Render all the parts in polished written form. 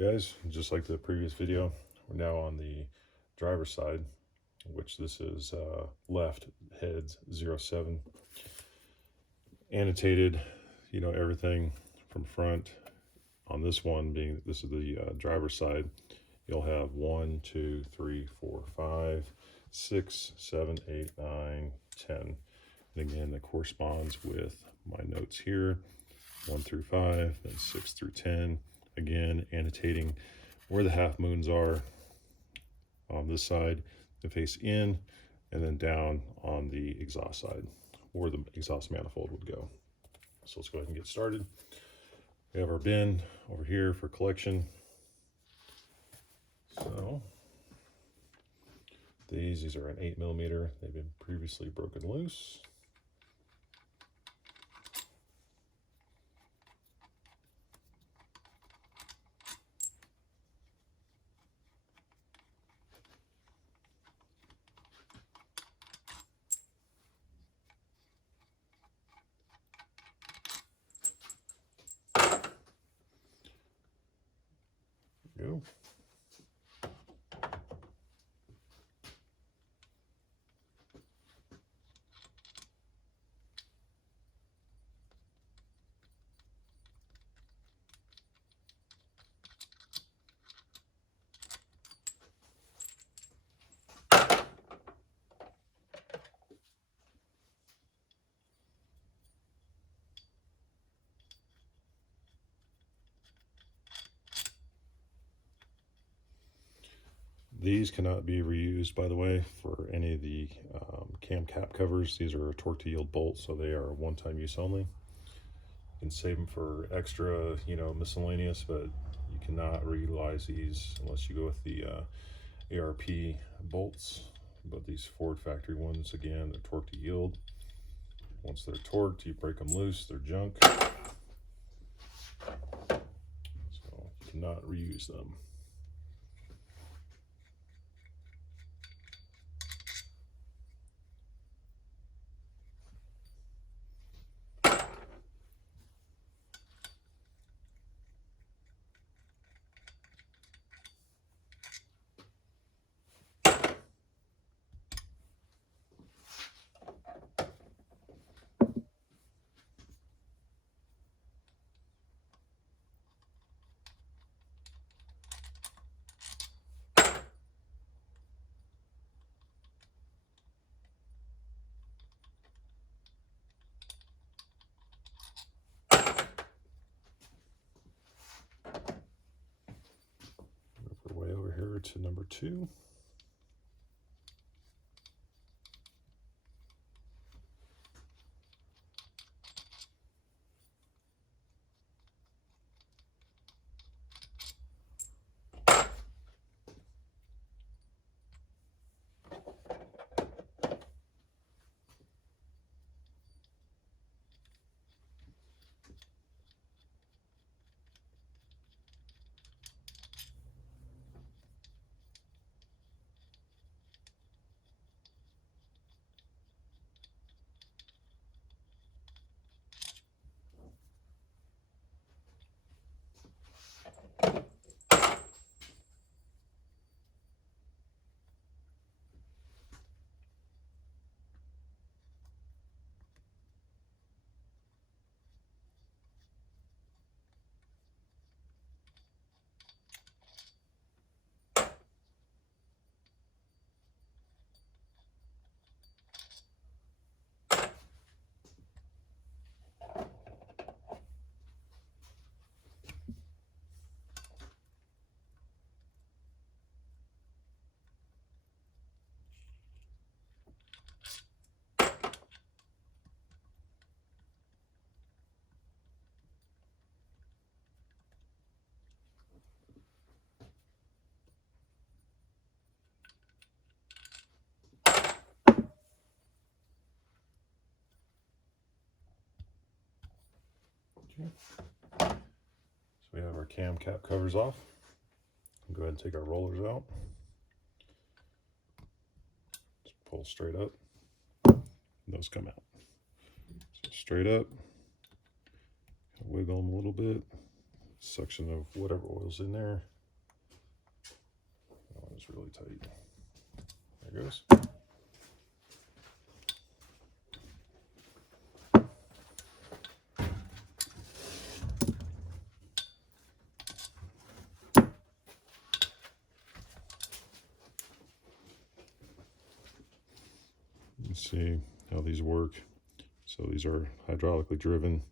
Guys, just like the previous video, we're now on the driver's side, which this is left heads 07. Annotated, everything from front. On this one, being this is the driver's side, you'll have 1, 2, 3, 4, 5, 6, 7, 8, 9, 10. And again, that corresponds with my notes here, 1 through 5, then 6 through 10. Again, annotating where the half moons are on this side, the face in, and then down on the exhaust side, where the exhaust manifold would go. So let's go ahead and get started. We have our bin over here for collection. So these are an 8mm. They've been previously broken loose. Go. These cannot be reused, by the way, for any of the cam cap covers. These are torque to yield bolts, so they are one-time use only. You can save them for extra, miscellaneous, but you cannot reutilize these unless you go with the ARP bolts. But these Ford factory ones, again, they're torque to yield. Once they're torqued, you break them loose, they're junk. So you cannot reuse them. Way over here to number 2. So we have our cam cap covers off. We'll go ahead and take our rollers out. Just pull straight up. And those come out. So straight up, wiggle them a little bit, suction of whatever oil's in there. That one is really tight. There it goes. Let's see how these work. So these are hydraulically driven.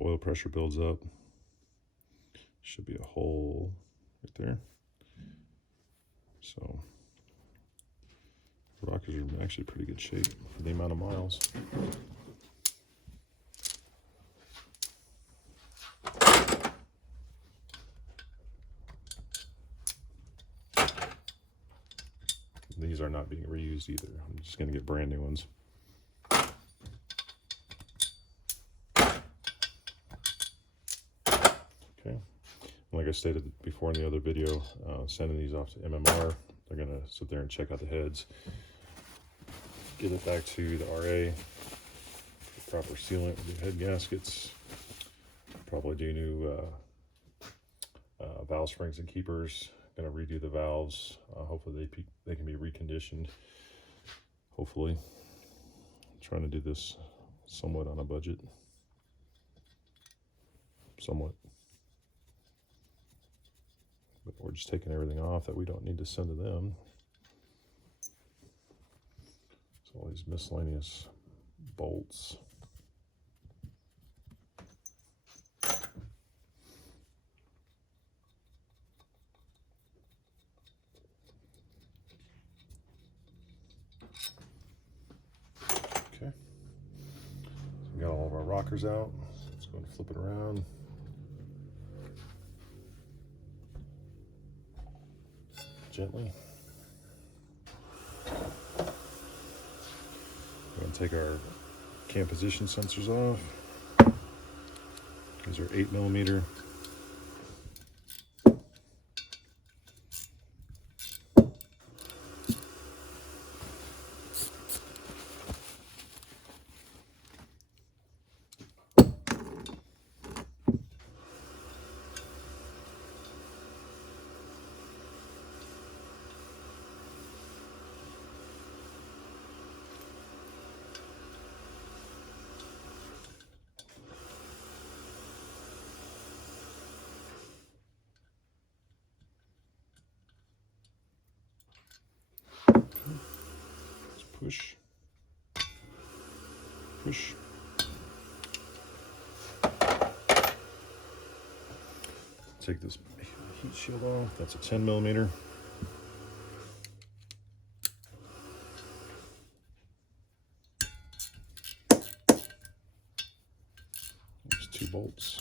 Oil pressure builds up. Should be a hole right there. So the rockers are in actually pretty good shape for the amount of miles. These are not being reused either. I'm just going to get brand new ones. Okay. Like I stated before in the other video, sending these off to MMR. They're going to sit there and check out the heads. Get it back to the RA. The proper sealant with the head gaskets. Probably do new valve springs and keepers. Going to redo the valves. Hopefully they can be reconditioned. Hopefully. I'm trying to do this somewhat on a budget. Somewhat. But we're just taking everything off that we don't need to send to them. So all these miscellaneous bolts. Okay. So we got all of our rockers out. Let's go and flip it around. Gently. We're going to take our cam position sensors off. These are 8mm. Push, push. Take this heat shield off. That's a 10mm. There's 2 bolts.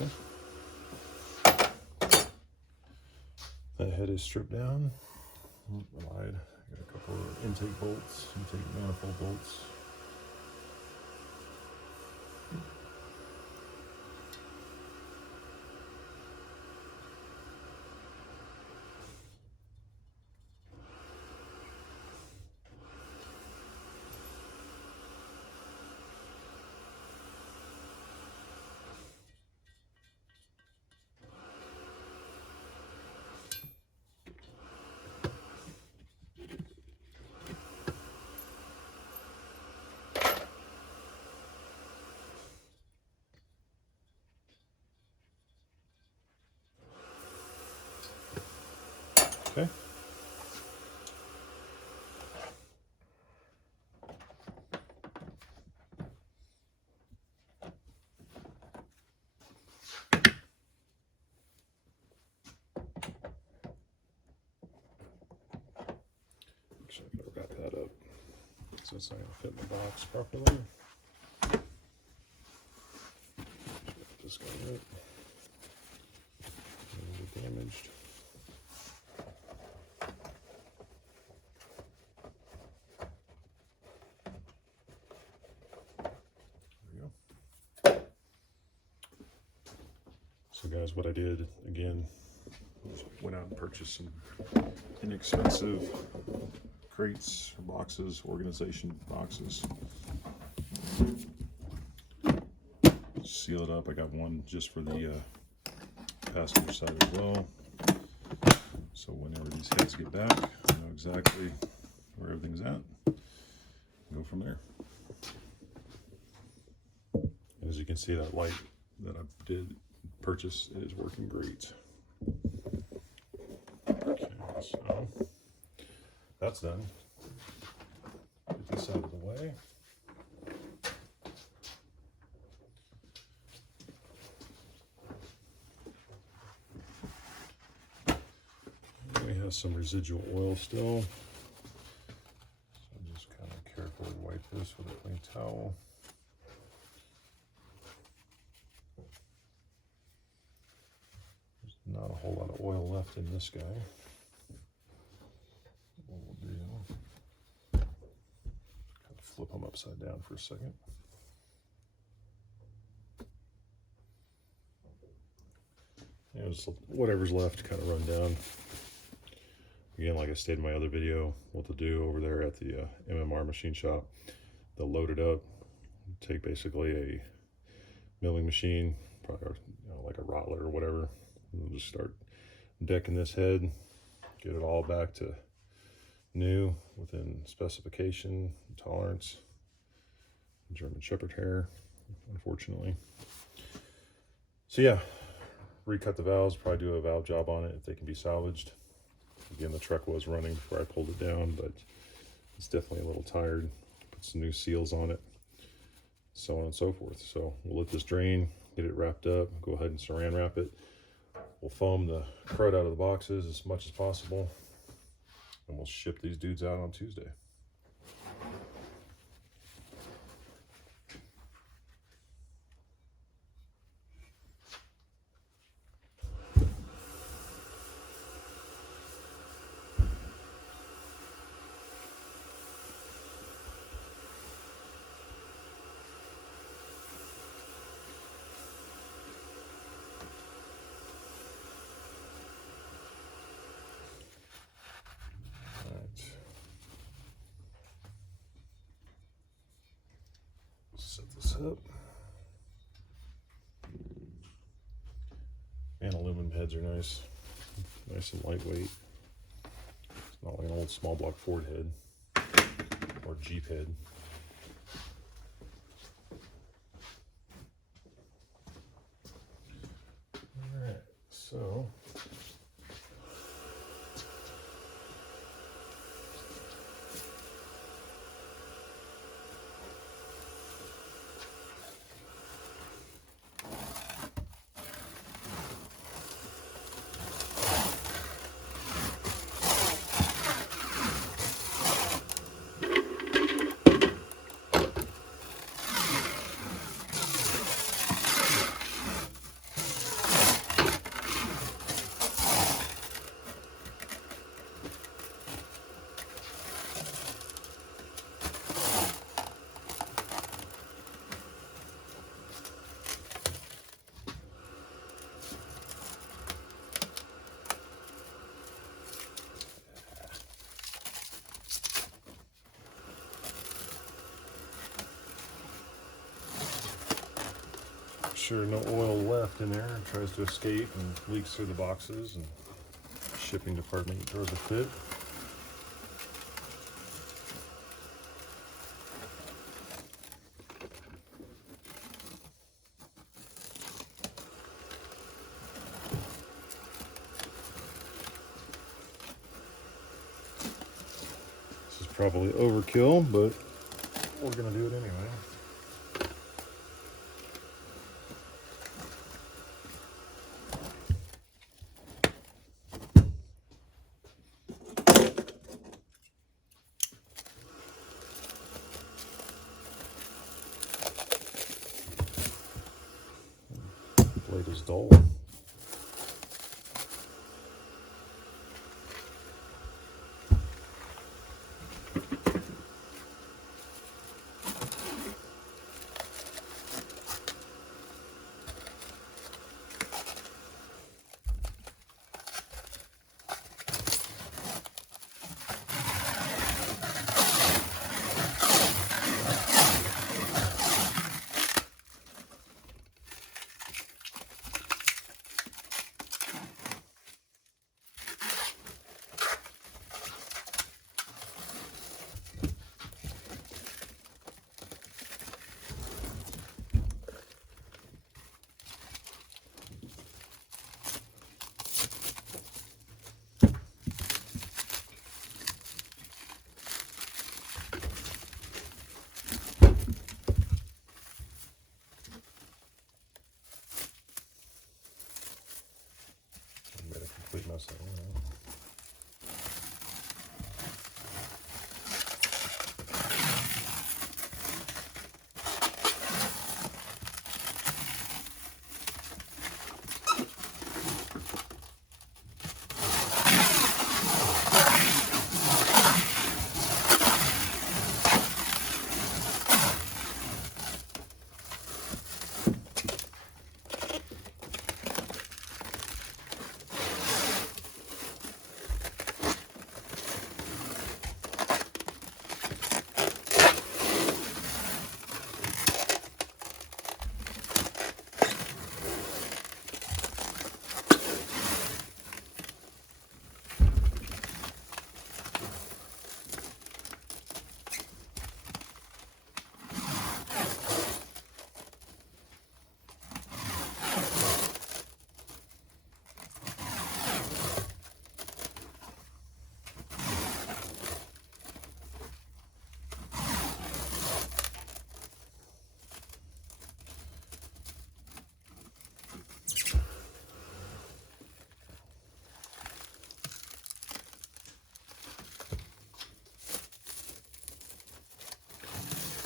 Okay. That head is stripped down. I lied. I got a couple of intake bolts, intake manifold bolts. So it's not going to fit in the box properly. Get this guy right. Damaged. There we go. So guys, what I did again was went out and purchased some inexpensive crates or boxes, organization boxes. Seal it up. I got one just for the passenger side as well. So whenever these heads get back, I know exactly where everything's at. Go from there. And as you can see, that light that I did purchase is working great. Okay, so that's done. Get this out of the way. We have some residual oil still. So I'm just kind of carefully wipe this with a clean towel. There's not a whole lot of oil left in this guy. What we'll do, kind of flip them upside down for a second. Whatever's left kind of run down. Again, like I stated in my other video, what to do over there at the MMR machine shop, they'll load it up, take basically a milling machine, probably like a rottler or whatever, and they'll just start decking this head, get it all back to new within specification, tolerance, German Shepherd hair, unfortunately. So yeah, recut the valves, probably do a valve job on it if they can be salvaged. Again, the truck was running before I pulled it down, but it's definitely a little tired. Put some new seals on it, so on and so forth. So we'll let this drain, get it wrapped up, go ahead and saran wrap it. We'll foam the crud out of the boxes as much as possible, and we'll ship these dudes out on Tuesday. Set this up. And aluminum heads are nice and lightweight. It's not like an old small block Ford head or Jeep head. All right, so sure no oil left in there. It tries to escape and leaks through the boxes, and shipping department throws a fit. This is probably overkill, but we're gonna do it anyway. is dull. Made a complete mess of it.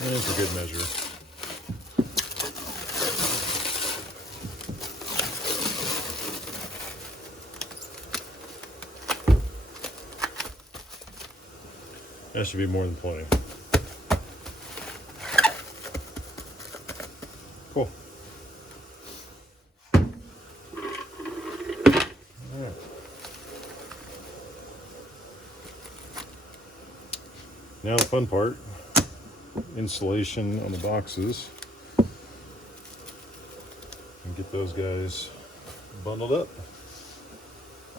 And for good measure. That should be more than plenty. Cool. All right. Now the fun part. Insulation on the boxes and get those guys bundled up.